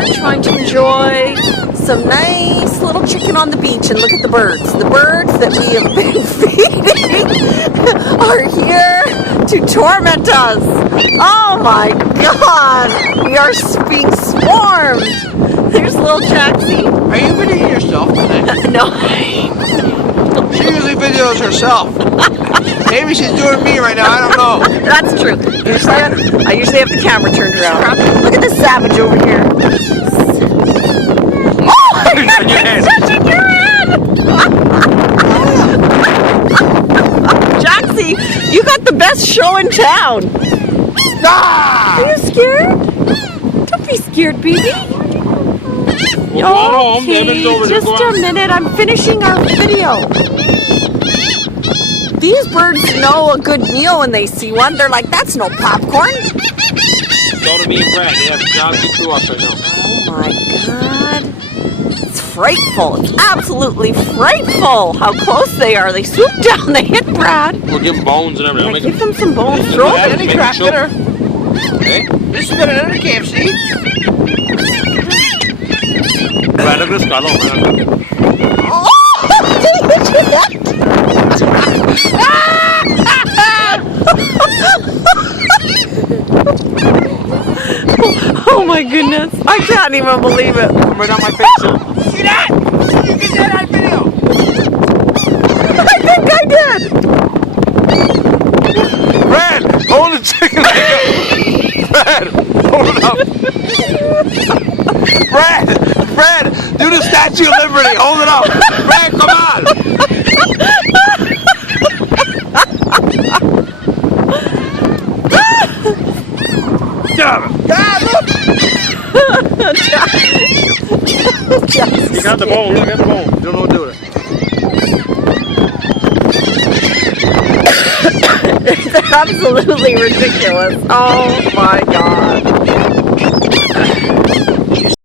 are trying to enjoy some nice little chicken on the beach, and look at the birds. The birds that we have been feeding are here to torment us. Oh my God, we are being swarmed. There's little Jaxie. Are you videoing yourself today? No. She usually videos herself. Maybe she's doing me right now, I don't know. That's true. I usually have the camera turned around. Look at this savage over here. Oh, he's touching your head! Jaxie, you got the best show in town. Ah! Are you scared? Don't be scared, baby. Okay, just a minute. I'm finishing our video. These birds know a good meal when they see one. They're like, that's no popcorn. So to me and Brad, they have jobs to do us right now. Oh my God. It's frightful. It's absolutely frightful how close they are. They swoop down, they hit Brad. We'll give them bones and everything. Yeah, give them some bones. Throw them. Any crap dinner. Okay? This is better than any KFC. Brad, look at this skull. Oh! Oh my goodness. I can't even believe it. Come right on my face, sir. See that? You get that on video. I think I did. Brad, hold the chicken like Brad, hold it up. Brad, do the Statue of Liberty. Hold it up. Brad, come on. You got the bone. You got the bone. Don't know what to do with it. It's absolutely ridiculous. Oh my God.